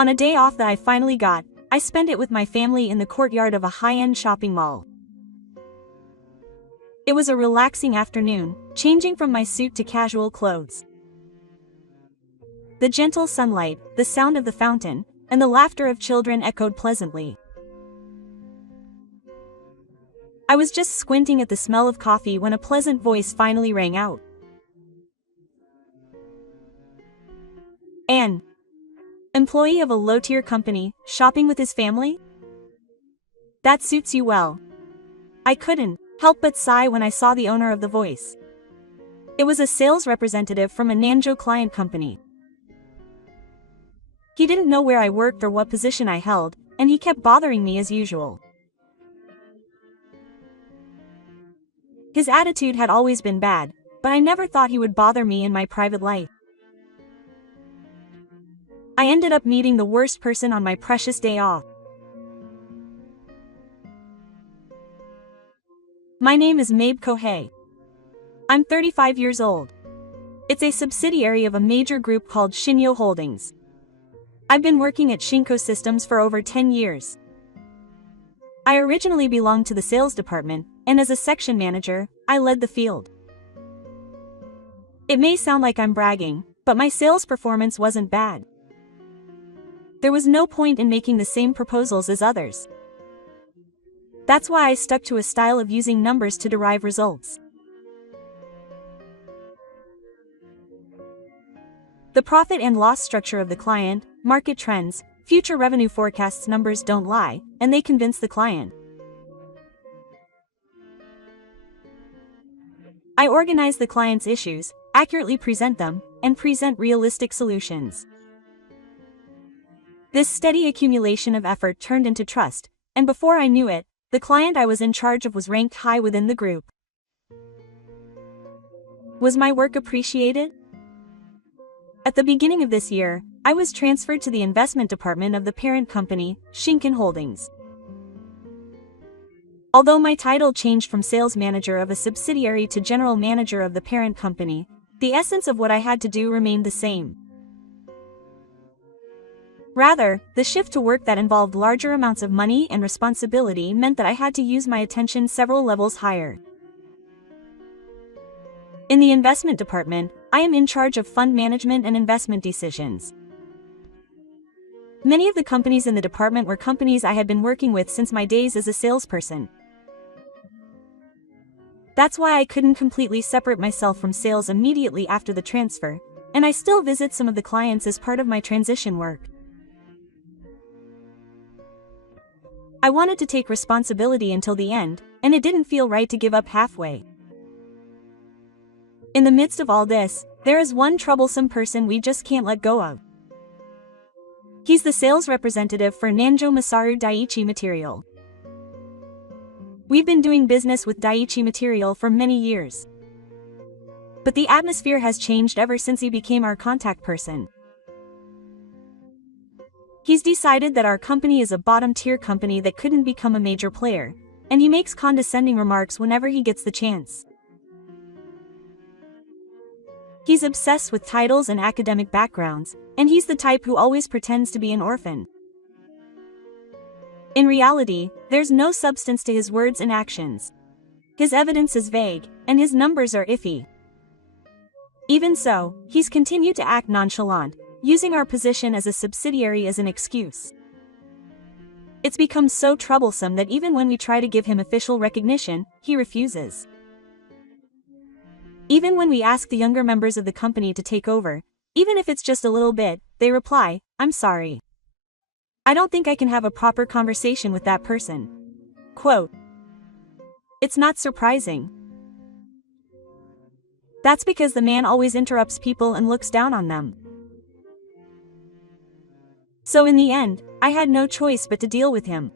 On a day off that I finally got, I spent it with my family in the courtyard of a high-end shopping mall. It was a relaxing afternoon, changing from my suit to casual clothes. The gentle sunlight, the sound of the fountain, and the laughter of children echoed pleasantly. I was just squinting at the smell of coffee when a pleasant voice finally rang out. An employee of a low-tier company, shopping with his family? That suits you well. I couldn't help but sigh when I saw the owner of the voice. It was a sales representative from a Nanjo client company. He didn't know where I worked or what position I held, and he kept bothering me as usual. His attitude had always been bad, but I never thought he would bother me in my private life. I ended up meeting the worst person on my precious day off. My name is Mabe Kohei. I'm 35 years old. It's a subsidiary of a major group called Shinyo Holdings. I've been working at Shinko Systems for over 10 years. I originally belonged to the sales department, and as a section manager, I led the field. It may sound like I'm bragging, but my sales performance wasn't bad. There was no point in making the same proposals as others. That's why I stuck to a style of using numbers to derive results. The profit and loss structure of the client, market trends, future revenue forecasts numbers don't lie, and they convince the client. I organize the client's issues, accurately present them, and present realistic solutions. This steady accumulation of effort turned into trust, and before I knew it, the client I was in charge of was ranked high within the group. Was my work appreciated? At the beginning of this year, I was transferred to the investment department of the parent company, Shinkin Holdings. Although my title changed from sales manager of a subsidiary to general manager of the parent company, the essence of what I had to do remained the same. Rather, the shift to work that involved larger amounts of money and responsibility meant that I had to use my attention several levels higher. In the investment department, I am in charge of fund management and investment decisions. Many of the companies in the department were companies I had been working with since my days as a salesperson. That's why I couldn't completely separate myself from sales immediately after the transfer, and I still visit some of the clients as part of my transition work. I wanted to take responsibility until the end, and it didn't feel right to give up halfway. In the midst of all this, there is one troublesome person we just can't let go of. He's the sales representative for Nanjo Masaru Daiichi Material. We've been doing business with Daiichi Material for many years. But the atmosphere has changed ever since he became our contact person. He's decided that our company is a bottom-tier company that couldn't become a major player, and he makes condescending remarks whenever he gets the chance. He's obsessed with titles and academic backgrounds, and he's the type who always pretends to be an orphan. In reality, there's no substance to his words and actions. His evidence is vague, and his numbers are iffy. Even so, he's continued to act nonchalant, using our position as a subsidiary as an excuse. It's become so troublesome that even when we try to give him official recognition, he refuses. Even when we ask the younger members of the company to take over, even if it's just a little bit, they reply, "I'm sorry. I don't think I can have a proper conversation with that person." Quote, "It's not surprising. That's because the man always interrupts people and looks down on them." So in the end, I had no choice but to deal with him.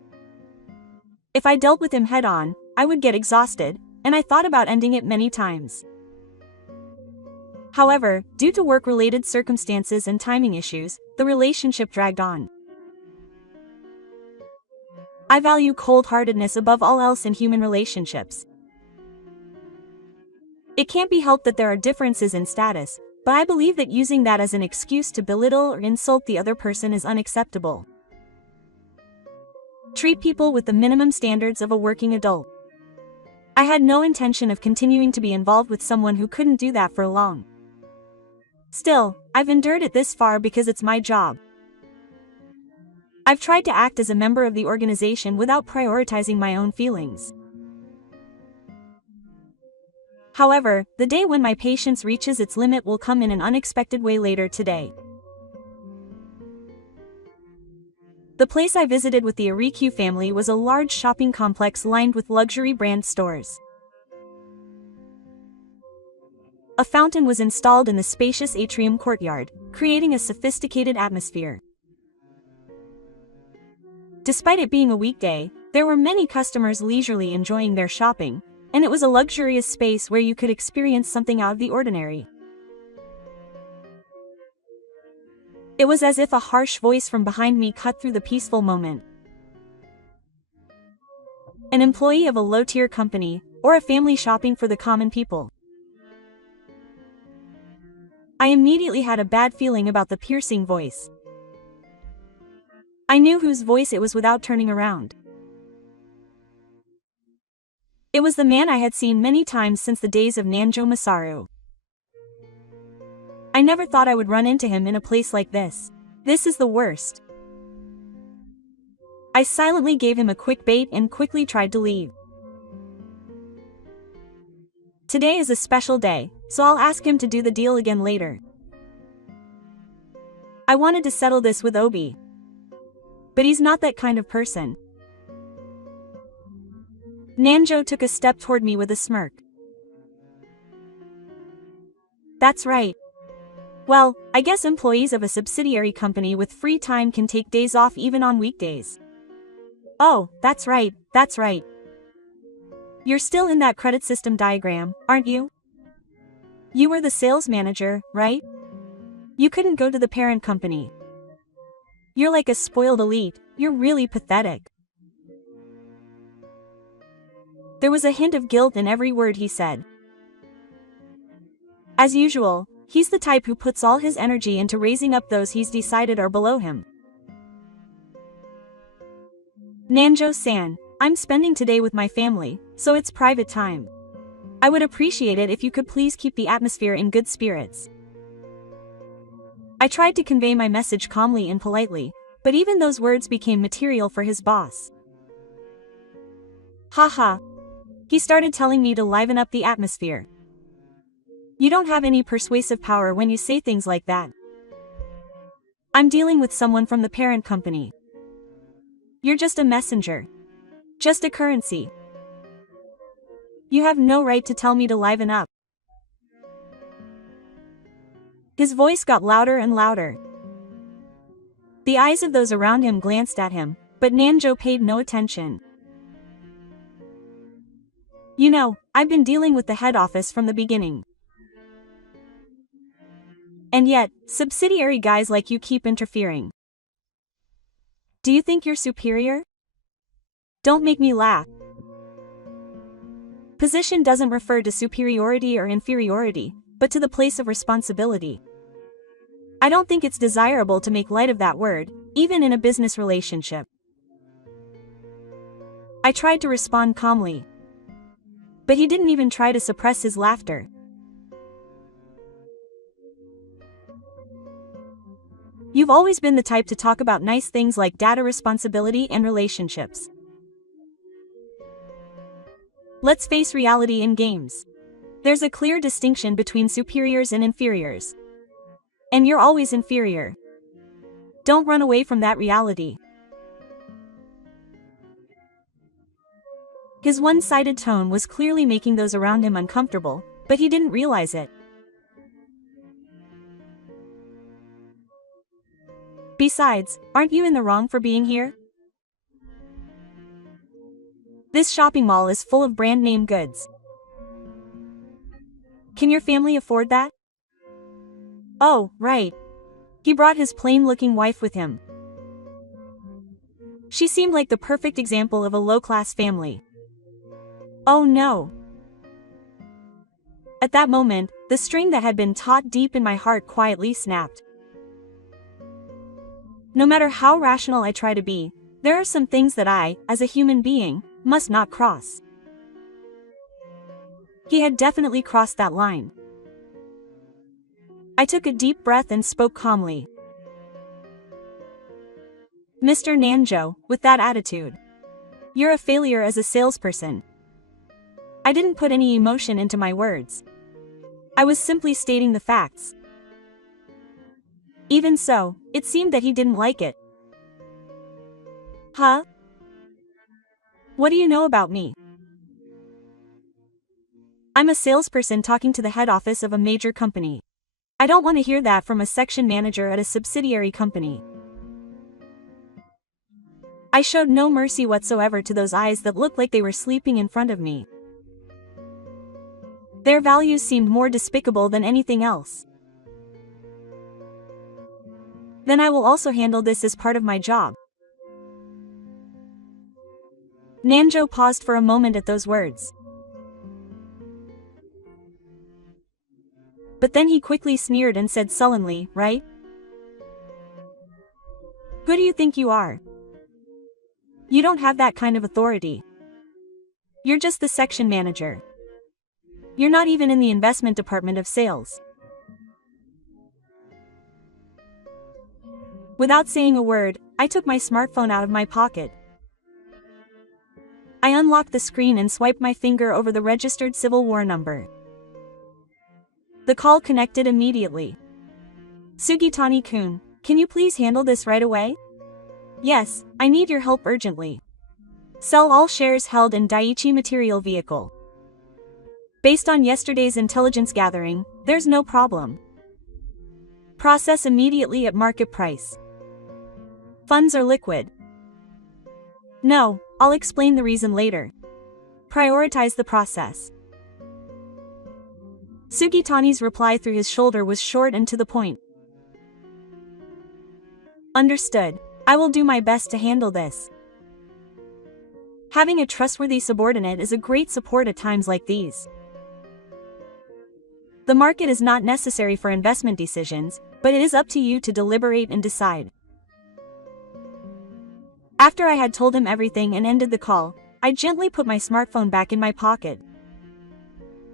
If I dealt with him head-on, I would get exhausted, and I thought about ending it many times. However, due to work-related circumstances and timing issues, the relationship dragged on. I value cold-heartedness above all else in human relationships. It can't be helped that there are differences in status, But I believe that using that as an excuse to belittle or insult the other person is unacceptable. Treat people with the minimum standards of a working adult. I had no intention of continuing to be involved with someone who couldn't do that for long. Still, I've endured it this far because it's my job. I've tried to act as a member of the organization without prioritizing my own feelings. However, the day when my patience reaches its limit will come in an unexpected way later today. The place I visited with the Ariku family was a large shopping complex lined with luxury brand stores. A fountain was installed in the spacious atrium courtyard, creating a sophisticated atmosphere. Despite it being a weekday, there were many customers leisurely enjoying their shopping, and it was a luxurious space where you could experience something out of the ordinary. It was as if a harsh voice from behind me cut through the peaceful moment. An employee of a low-tier company, or a family shopping for the common people. I immediately had a bad feeling about the piercing voice. I knew whose voice it was without turning around. It was the man I had seen many times since the days of Nanjo Masaru. I never thought I would run into him in a place like this. This is the worst. I silently gave him a quick bait and quickly tried to leave. Today is a special day, so I'll ask him to do the deal again later. I wanted to settle this with Obi. But he's not that kind of person. Nanjo took a step toward me with a smirk. That's right. Well, I guess employees of a subsidiary company with free time can take days off even on weekdays. Oh, that's right, that's right. You're still in that credit system diagram, aren't you? You were the sales manager, right? You couldn't go to the parent company. You're like a spoiled elite, you're really pathetic. There was a hint of guilt in every word he said. As usual, he's the type who puts all his energy into raising up those he's decided are below him. Nanjo-san, I'm spending today with my family, so it's private time. I would appreciate it if you could please keep the atmosphere in good spirits. I tried to convey my message calmly and politely, but even those words became material for his boss. Haha. He started telling me to liven up the atmosphere. You don't have any persuasive power when you say things like that. I'm dealing with someone from the parent company. You're just a messenger. Just a currency. You have no right to tell me to liven up. His voice got louder and louder. The eyes of those around him glanced at him, but Nanjo paid no attention. You know, I've been dealing with the head office from the beginning. And yet, subsidiary guys like you keep interfering. Do you think you're superior? Don't make me laugh. Position doesn't refer to superiority or inferiority, but to the place of responsibility. I don't think it's desirable to make light of that word, even in a business relationship. I tried to respond calmly. But he didn't even try to suppress his laughter. You've always been the type to talk about nice things like data responsibility and relationships. Let's face reality in games. There's a clear distinction between superiors and inferiors. And you're always inferior. Don't run away from that reality. His one-sided tone was clearly making those around him uncomfortable, but he didn't realize it. Besides, aren't you in the wrong for being here? This shopping mall is full of brand-name goods. Can your family afford that? Oh, right. He brought his plain-looking wife with him. She seemed like the perfect example of a low-class family. Oh no. At that moment, the string that had been taut deep in my heart quietly snapped. No matter how rational I try to be, there are some things that I, as a human being, must not cross. He had definitely crossed that line. I took a deep breath and spoke calmly. Mr. Nanjo, with that attitude. You're a failure as a salesperson. I didn't put any emotion into my words. I was simply stating the facts. Even so, it seemed that he didn't like it. Huh? What do you know about me? I'm a salesperson talking to the head office of a major company. I don't want to hear that from a section manager at a subsidiary company. I showed no mercy whatsoever to those eyes that looked like they were sleeping in front of me. Their values seemed more despicable than anything else. Then I will also handle this as part of my job. Nanjo paused for a moment at those words. But then he quickly sneered and said sullenly, right? Who do you think you are? You don't have that kind of authority. You're just the section manager. You're not even in the investment department of sales. Without saying a word, I took my smartphone out of my pocket. I unlocked the screen and swiped my finger over the registered Civil War number. The call connected immediately. Sugitani-kun, can you please handle this right away? Yes, I need your help urgently. Sell all shares held in Daiichi Material Vehicle. Based on yesterday's intelligence gathering, there's no problem. Process immediately at market price. Funds are liquid. No, I'll explain the reason later. Prioritize the process. Sugitani's reply through his shoulder was short and to the point. Understood. I will do my best to handle this. Having a trustworthy subordinate is a great support at times like these. The market is not necessary for investment decisions, but it is up to you to deliberate and decide. After I had told him everything and ended the call, I gently put my smartphone back in my pocket.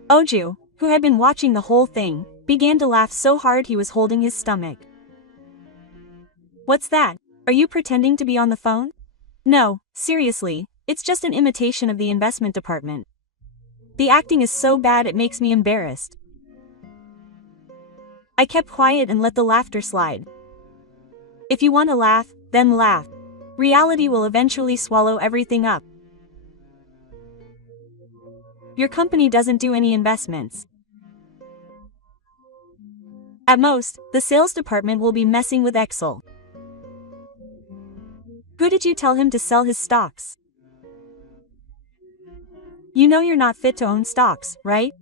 Oju, who had been watching the whole thing, began to laugh so hard he was holding his stomach. What's that? Are you pretending to be on the phone? No, seriously, it's just an imitation of the investment department. The acting is so bad it makes me embarrassed. I kept quiet and let the laughter slide. If you want to laugh, then laugh. Reality will eventually swallow everything up. Your company doesn't do any investments. At most, the sales department will be messing with Excel. Who did you tell him to sell his stocks? You know you're not fit to own stocks, right?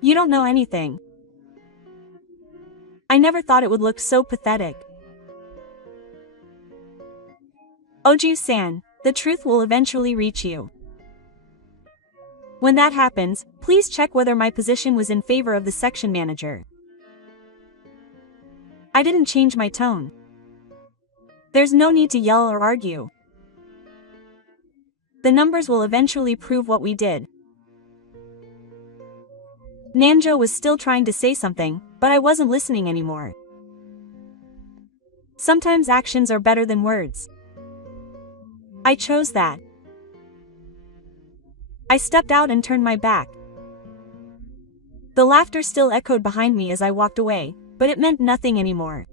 You don't know anything. I never thought it would look so pathetic. Oju-san, the truth will eventually reach you. When that happens, please check whether my position was in favor of the section manager. I didn't change my tone. There's no need to yell or argue. The numbers will eventually prove what we did. Nanjo was still trying to say something, but I wasn't listening anymore. Sometimes actions are better than words. I chose that. I stepped out and turned my back. The laughter still echoed behind me as I walked away, but it meant nothing anymore.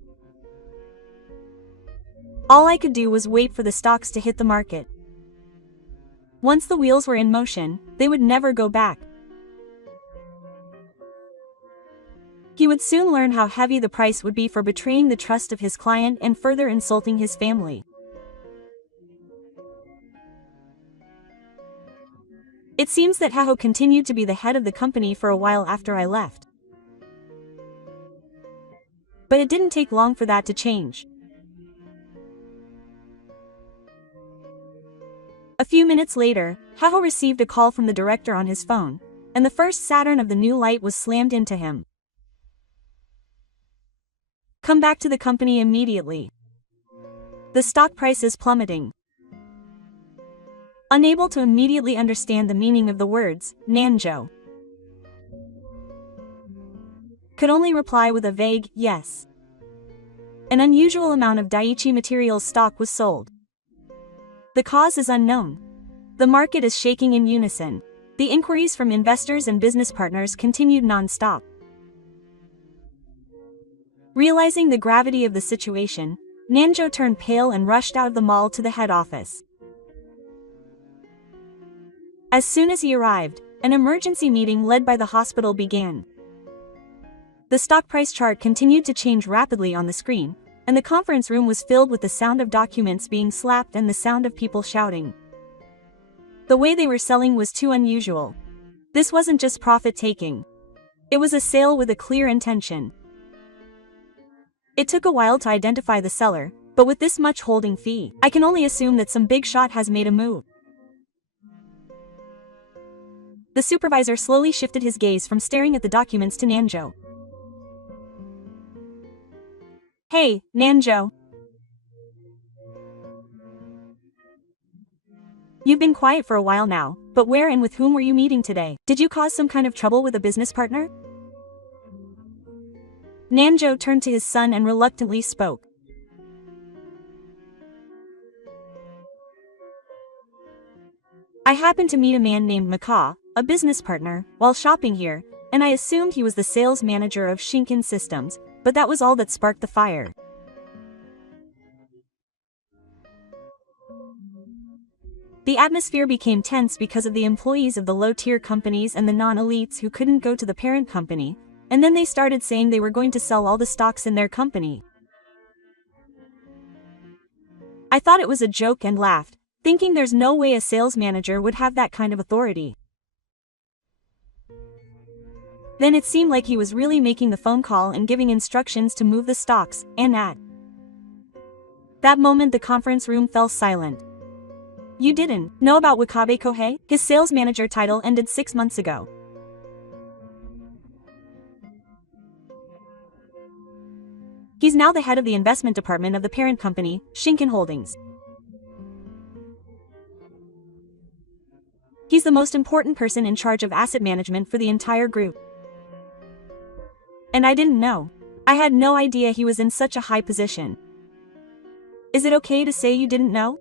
All I could do was wait for the stocks to hit the market. Once the wheels were in motion, they would never go back. He would soon learn how heavy the price would be for betraying the trust of his client and further insulting his family. It seems that Haho continued to be the head of the company for a while after I left. But it didn't take long for that to change. A few minutes later, Haho received a call from the director on his phone. and the first Saturn of the new light was slammed into him. Come back to the company immediately. The stock price is plummeting. Unable to immediately understand the meaning of the words, Nanjo could only reply with a vague, yes. An unusual amount of Daiichi Materials stock was sold. The cause is unknown. The market is shaking in unison. The inquiries from investors and business partners continued non-stop. Realizing the gravity of the situation, Nanjo turned pale and rushed out of the mall to the head office. As soon as he arrived, an emergency meeting led by the hospital began. The stock price chart continued to change rapidly on the screen, and the conference room was filled with the sound of documents being slapped and the sound of people shouting. The way they were selling was too unusual. This wasn't just profit-taking. It was a sale with a clear intention. It took a while to identify the seller, but with this much holding fee, I can only assume that some big shot has made a move. The supervisor slowly shifted his gaze from staring at the documents to Nanjo. Hey, Nanjo. You've been quiet for a while now, but where and with whom were you meeting today? Did you cause some kind of trouble with a business partner? Nanjo turned to his son and reluctantly spoke. I happened to meet a man named Maka, a business partner, while shopping here, and I assumed he was the sales manager of Shinkin Systems, but that was all that sparked the fire. The atmosphere became tense because of the employees of the low-tier companies and the non-elites who couldn't go to the parent company, and then they started saying they were going to sell all the stocks in their company. I thought it was a joke and laughed, thinking there's no way a sales manager would have that kind of authority. Then it seemed like he was really making the phone call and giving instructions to move the stocks, and at that moment the conference room fell silent. You didn't know about Wakabe Kohei? His sales manager title ended 6 months ago. He's now the head of the investment department of the parent company, Shinkin Holdings. He's the most important person in charge of asset management for the entire group. And I didn't know. I had no idea he was in such a high position. Is it okay to say you didn't know?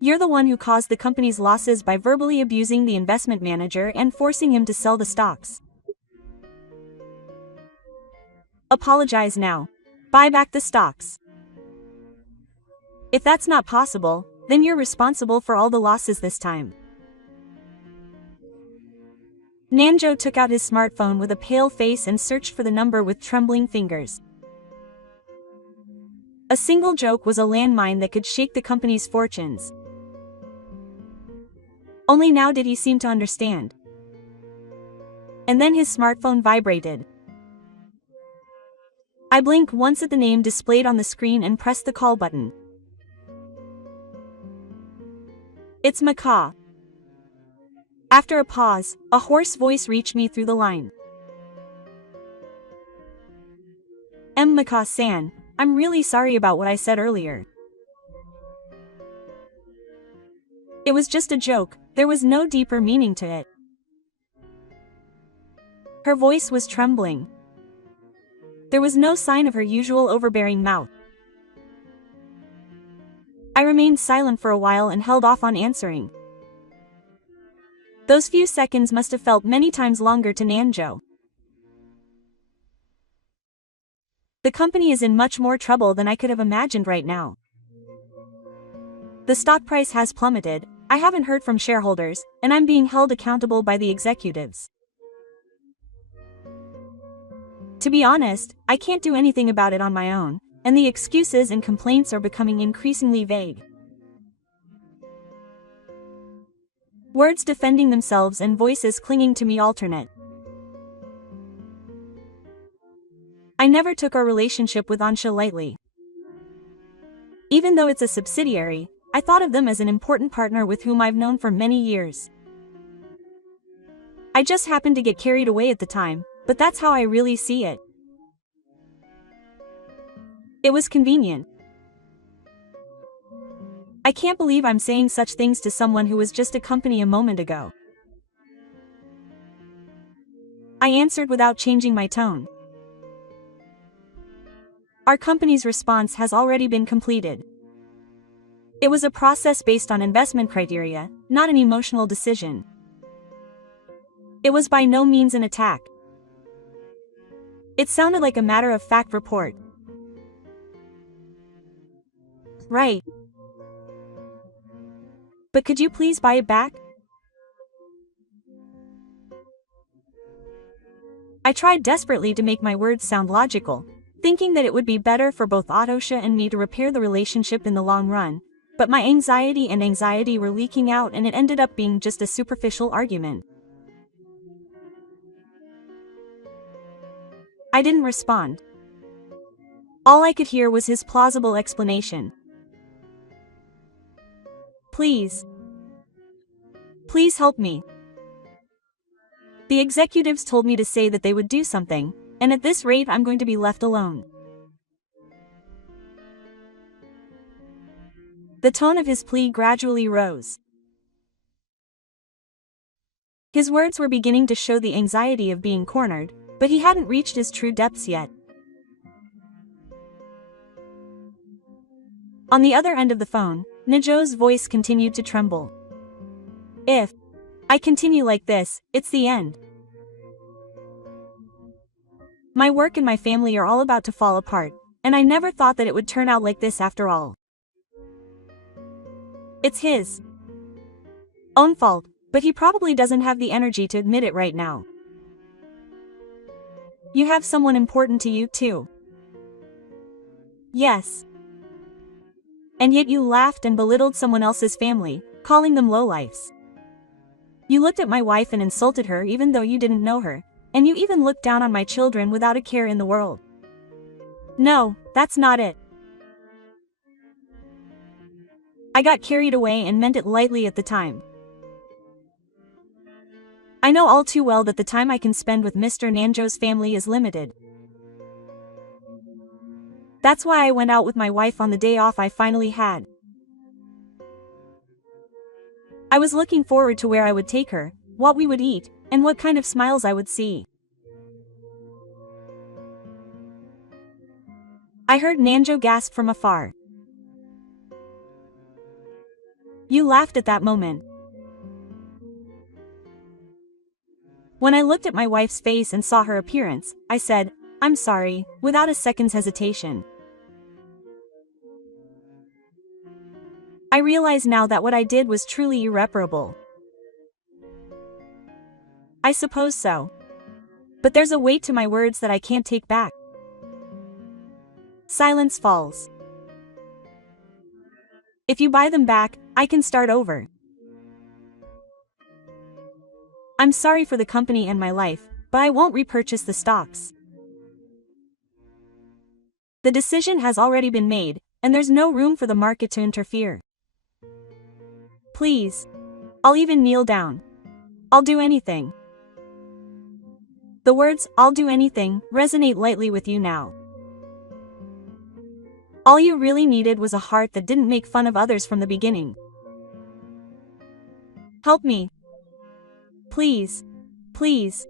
You're the one who caused the company's losses by verbally abusing the investment manager and forcing him to sell the stocks. Apologize now. Buy back the stocks. If that's not possible, then you're responsible for all the losses this time. Nanjo took out his smartphone with a pale face and searched for the number with trembling fingers. A single joke was a landmine that could shake the company's fortunes. Only now did he seem to understand. And then his smartphone vibrated. I blinked once at the name displayed on the screen and pressed the call button. It's Maka. After a pause, a hoarse voice reached me through the line. Maka-san, I'm really sorry about what I said earlier. It was just a joke, there was no deeper meaning to it. Her voice was trembling. There was no sign of her usual overbearing mouth. I remained silent for a while and held off on answering. Those few seconds must have felt many times longer to Nanjo. The company is in much more trouble than I could have imagined right now. The stock price has plummeted, I haven't heard from shareholders, and I'm being held accountable by the executives. To be honest, I can't do anything about it on my own, and the excuses and complaints are becoming increasingly vague. Words defending themselves and voices clinging to me alternate. I never took our relationship with Ansha lightly. Even though it's a subsidiary, I thought of them as an important partner with whom I've known for many years. I just happened to get carried away at the time, but that's how I really see it. It was convenient. I can't believe I'm saying such things to someone who was just a company a moment ago. I answered without changing my tone. Our company's response has already been completed. It was a process based on investment criteria, not an emotional decision. It was by no means an attack. It sounded like a matter-of-fact report. Right. But could you please buy it back? I tried desperately to make my words sound logical, thinking that it would be better for both Atosha and me to repair the relationship in the long run, but my anxiety were leaking out and it ended up being just a superficial argument. I didn't respond. All I could hear was his plausible explanation. Please help me. The executives told me to say that they would do something, and at this rate I'm going to be left alone. The tone of his plea gradually rose. His words were beginning to show the anxiety of being cornered, but he hadn't reached his true depths yet. On the other end of the phone, Nijo's voice continued to tremble. If I continue like this, it's the end. My work and my family are all about to fall apart, and I never thought that it would turn out like this after all. It's his own fault, but he probably doesn't have the energy to admit it right now. You have someone important to you too. Yes. And yet you laughed and belittled someone else's family, calling them lowlifes. You looked at my wife and insulted her even though you didn't know her, and you even looked down on my children without a care in the world. No, that's not it. I got carried away and meant it lightly at the time. I know all too well that the time I can spend with Mr. Nanjo's family is limited. That's why I went out with my wife on the day off I finally had. I was looking forward to where I would take her, what we would eat, and what kind of smiles I would see. I heard Nanjo gasp from afar. You laughed at that moment. When I looked at my wife's face and saw her appearance, I said, I'm sorry, without a second's hesitation. I realize now that what I did was truly irreparable. I suppose so. But there's a weight to my words that I can't take back. Silence falls. If you buy them back, I can start over. I'm sorry for the company and my life, but I won't repurchase the stocks. The decision has already been made, and there's no room for the market to interfere. Please. I'll even kneel down. I'll do anything. The words, I'll do anything, resonate lightly with you now. All you really needed was a heart that didn't make fun of others from the beginning. Help me. Please. Please.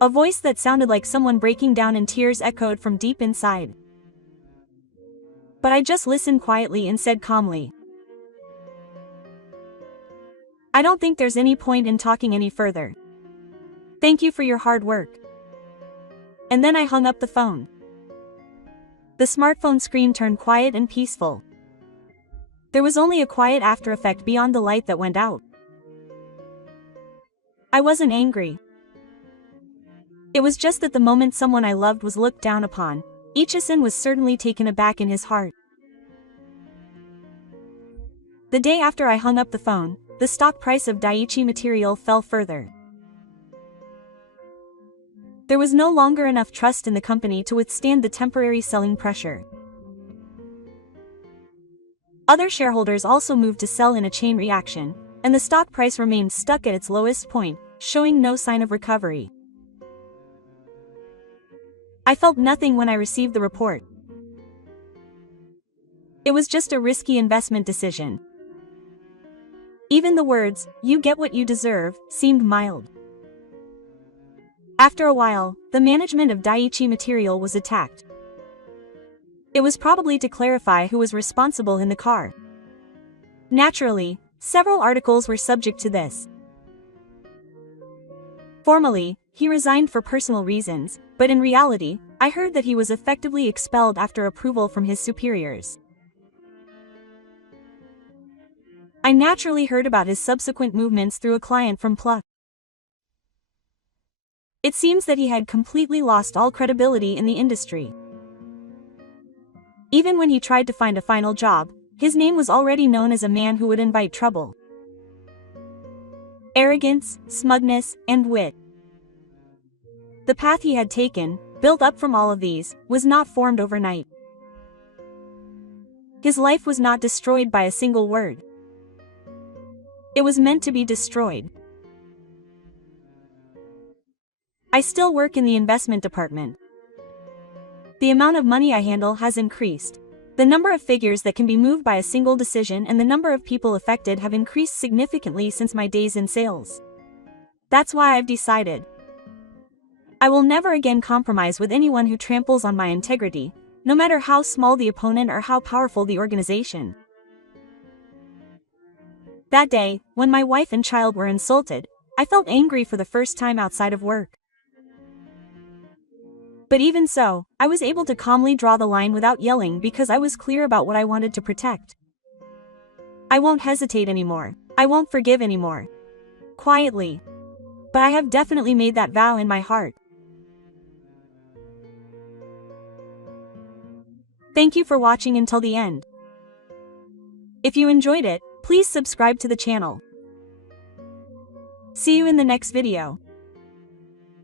A voice that sounded like someone breaking down in tears echoed from deep inside. But I just listened quietly and said calmly, I don't think there's any point in talking any further. Thank you for your hard work. And then I hung up the phone. The smartphone screen turned quiet and peaceful. There was only a quiet after effect beyond the light that went out. I wasn't angry. It was just that the moment someone I loved was looked down upon, Ichisen was certainly taken aback in his heart. The day after I hung up the phone, the stock price of Daiichi Material fell further. There was no longer enough trust in the company to withstand the temporary selling pressure. Other shareholders also moved to sell in a chain reaction, and the stock price remained stuck at its lowest point, showing no sign of recovery. I felt nothing when I received the report. It was just a risky investment decision. Even the words, "You get what you deserve," seemed mild. After a while, the management of Daiichi Material was attacked. It was probably to clarify who was responsible in the car. Naturally, several articles were subject to this. Formally, he resigned for personal reasons, but in reality, I heard that he was effectively expelled after approval from his superiors. I naturally heard about his subsequent movements through a client from Pluck. It seems that he had completely lost all credibility in the industry. Even when he tried to find a final job, his name was already known as a man who would invite trouble. Arrogance, smugness, and wit. The path he had taken, built up from all of these, was not formed overnight. His life was not destroyed by a single word. It was meant to be destroyed. I still work in the investment department. The amount of money I handle has increased. The number of figures that can be moved by a single decision and the number of people affected have increased significantly since my days in sales. That's why I've decided. I will never again compromise with anyone who tramples on my integrity, no matter how small the opponent or how powerful the organization. That day, when my wife and child were insulted, I felt angry for the first time outside of work. But even so, I was able to calmly draw the line without yelling because I was clear about what I wanted to protect. I won't hesitate anymore. I won't forgive anymore. Quietly. But I have definitely made that vow in my heart. Thank you for watching until the end. If you enjoyed it, please subscribe to the channel. See you in the next video.